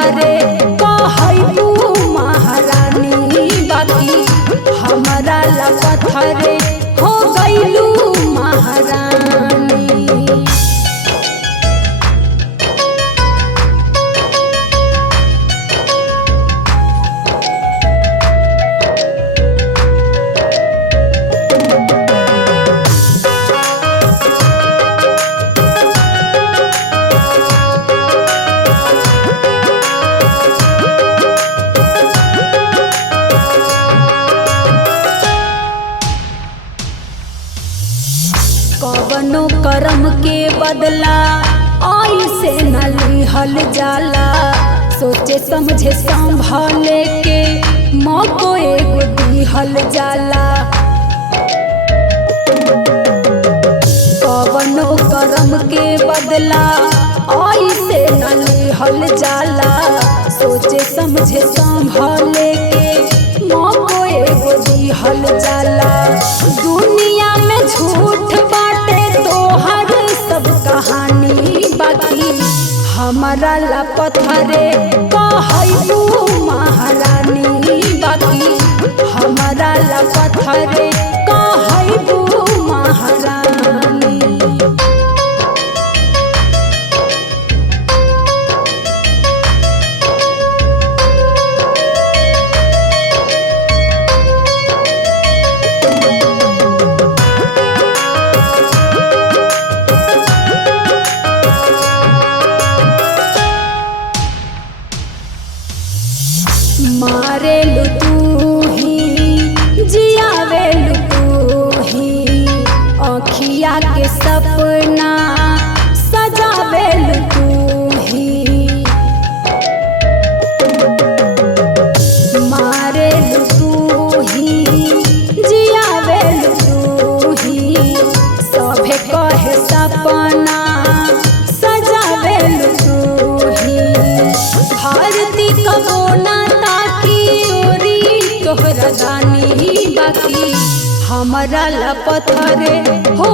पथरे कहू महारानी बाकी हमारा ला पथरे हो गईलू महारानी। कवनो करम के बदला ऐसे न लिहल जाला, सोचे समझे संभाले के मौको एगो दिहल जाला। कवनो करम के बदला ऐसे न लिहल जाला, सोचे समझे संभाले के मौको एगो दिहल जाला। दुनिया में झूठ बाटे तोहर सब कहानी बाकी हमारा ला पथरे कहू महारानी बाकी हमारा ला पथरे कहू महारानी। मारेलू तू ही जियावेलू तू ही अखिया के सपना सजावेलू तू ही। मारेलू तू ही जियावेलू तू ही सभे कहे सपना सजावेलू तू ही। भारती कबोना तोहरा गानी बाकी हमारा ला पथरे हो